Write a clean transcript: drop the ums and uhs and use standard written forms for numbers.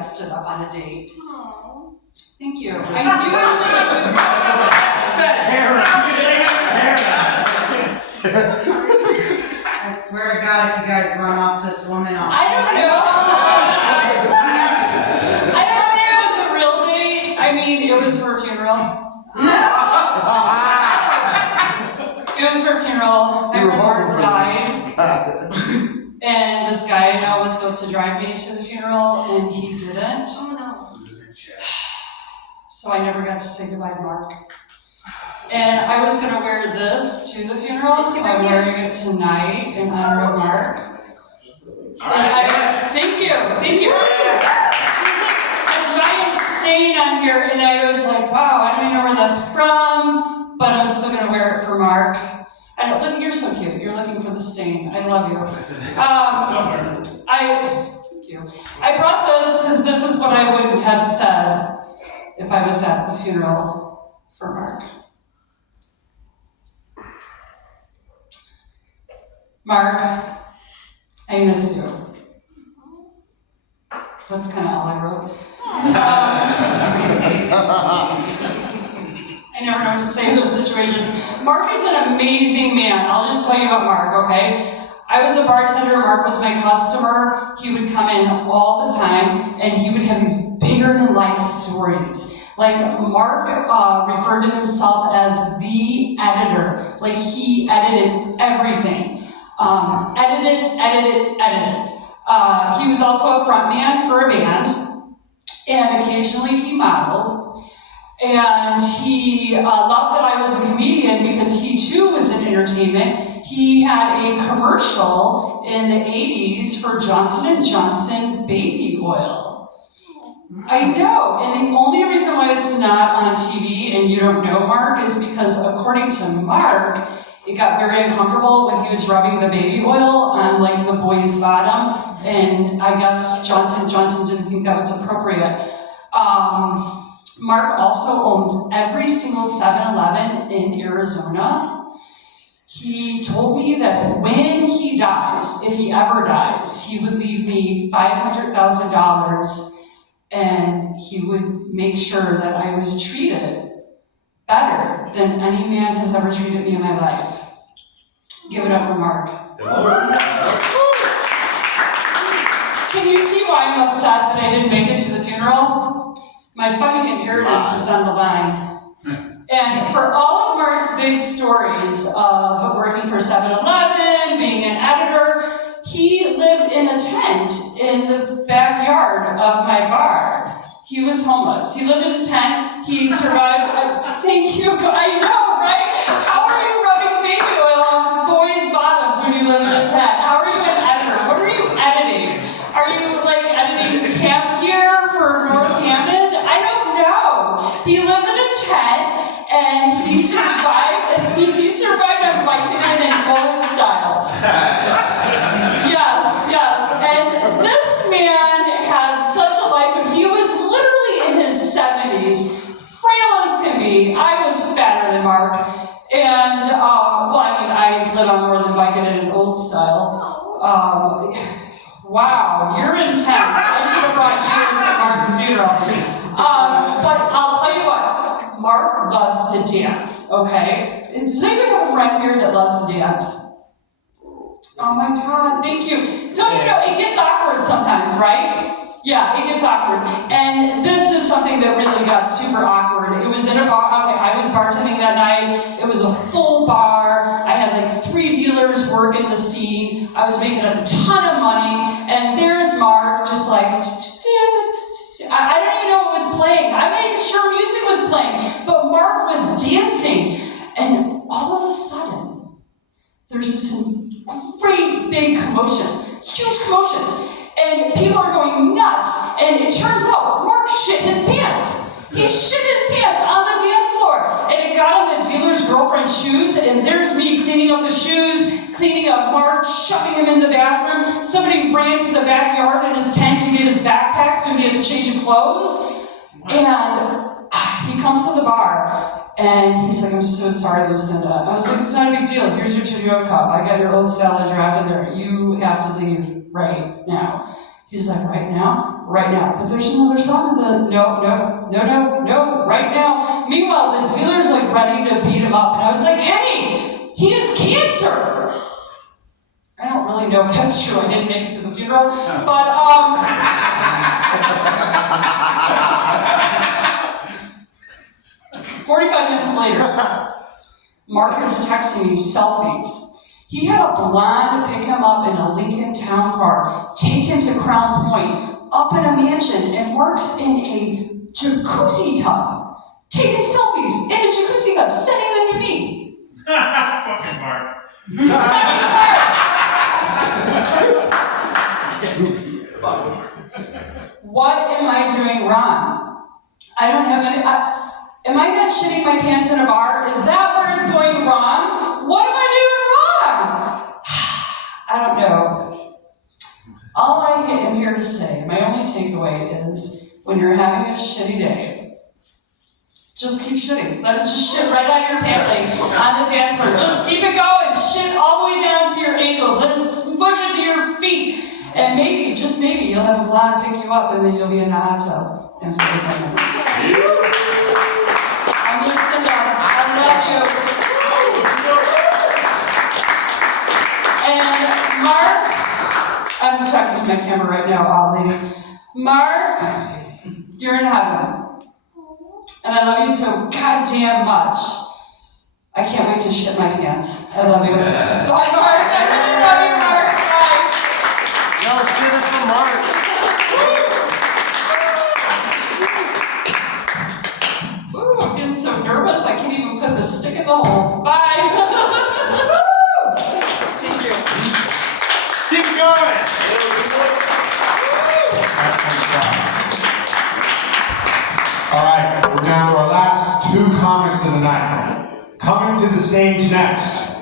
dad stood up on a date. Aww. Thank you. I swear to God, if you guys run off this woman, don't know. I don't know if it was a real date. I mean, it was for a funeral. It was for a funeral. My friend Mark died. And this guy I know was supposed to drive me to the funeral, and he didn't. Oh no. So I never got to say goodbye to Mark. And I was going to wear this to the funeral, so I'm wearing it tonight in honor of Mark. And thank you. There's a giant stain on here, and I was like, wow, I don't even know where that's from, but I'm still going to wear it for Mark. And look, you're so cute. You're looking for the stain. I love you. Thank you. I brought this because this is what I would have said if I was at the funeral for Mark. Mark, I miss you. That's kind of all I wrote. I never know what to say in those situations. Mark is an amazing man. I'll just tell you about Mark, okay? I was a bartender. Mark was my customer. He would come in all the time, and he would have these bigger-than-life stories. Like, Mark referred to himself as the editor. Like, he edited everything. Edited. He was also a frontman for a band, and occasionally he modeled. And he loved that I was a comedian because he too was in entertainment. He had a commercial in the 80s for Johnson & Johnson baby oil. I know, and the only reason why it's not on TV and you don't know Mark is because according to Mark, it got very uncomfortable when he was rubbing the baby oil on like the boy's bottom, and I guess Johnson & Johnson didn't think that was appropriate. Mark also owns every single 7-Eleven in Arizona. He told me that when he dies, if he ever dies, he would leave me $500,000 and he would make sure that I was treated better than any man has ever treated me in my life. Give it up for Mark. Can you see why I'm upset that I didn't make it to the funeral? My fucking inheritance is on the line. And for all of Mark's big stories of working for 7-Eleven, being an editor, he lived in a tent in the backyard of my bar. He was homeless. He lived in a tent. He survived. Thank you. I know, right? How are you rubbing baby oil on boys' bottoms when you live in a tent? How are you an editor? What are you editing? Are you like editing camp gear for North Hampton? I don't know. He lived in a tent and he survived. He survived on Vicodin and old style. Yes. And this man had such a lifetime. He was literally in his 70s, frail as can be. I was fatter than Mark. And, I live on more than Vicodin and old style. Wow, you're intense. I should have brought you into Mark's funeral. But I'll tell you what, Mark loves to dance, okay? Does anybody have a friend here that loves to dance? Oh my God, thank you. Don't you know, it gets awkward sometimes, right? Yeah, it gets awkward. And this is something that really got super awkward. It was in a bar. Okay, I was bartending that night. It was a full bar. I had like 3 dealers working the scene. I was making a ton of money. And there's Mark just like, I don't even know what was playing. I made sure music was playing. But Mark was dancing. And all of a sudden, there's this great big commotion. Huge commotion. And people are going nuts. And it turns out Mark shit his pants. He shit his pants on the dance floor. And it got on the dealer's girlfriend's shoes. And there's me cleaning up the shoes, cleaning up Mark, shoving him in the bathroom. Somebody ran to the backyard in his tent to get his backpack so he had to change his clothes. And he comes to the bar. And he's like, I'm so sorry, Lucinda. I was like, it's not a big deal. Here's your to-go cup. I got your old salad draft in there. You have to leave right now. He's like, right now? Right now. But there's another song in the, no, right now. Meanwhile, the dealer's like ready to beat him up. And I was like, hey, he has cancer. I don't really know if that's true. I didn't make it to the funeral. But, 45 minutes later, Mark is texting me selfies. He had a blonde pick him up in a Lincoln Town Car, take him to Crown Point, up in a mansion, and Mark's in a jacuzzi tub, taking selfies in a jacuzzi tub, sending them to me. Fucking Mark. What am I doing wrong? I don't have any. Am I not shitting my pants in a bar? Is that where it's going wrong? What am I doing wrong? I don't know. All I am here to say, my only takeaway is when you're having a shitty day, just keep shitting. Let it just shit right out of your pant leg on the dance floor. Just keep it going. Shit all the way down to your ankles. Let it smush it to your feet. And maybe, just maybe, you'll have a blonde pick you up and then you'll be in a hot tub in 45 minutes. I'm just saying, I love you. And Mark, I'm talking to my camera right now, oddly. Mark, you're in heaven. And I love you so goddamn much. I can't wait to shit my pants. I love you. Bye, Mark. I really love you, Mark. Bye. No, shit it for Mark. Ooh, I'm getting so nervous, I can't even put the stick in the hole. Bye. Thank you. Keep going. All right, we're down to our last two comics of the night. Coming to the stage next,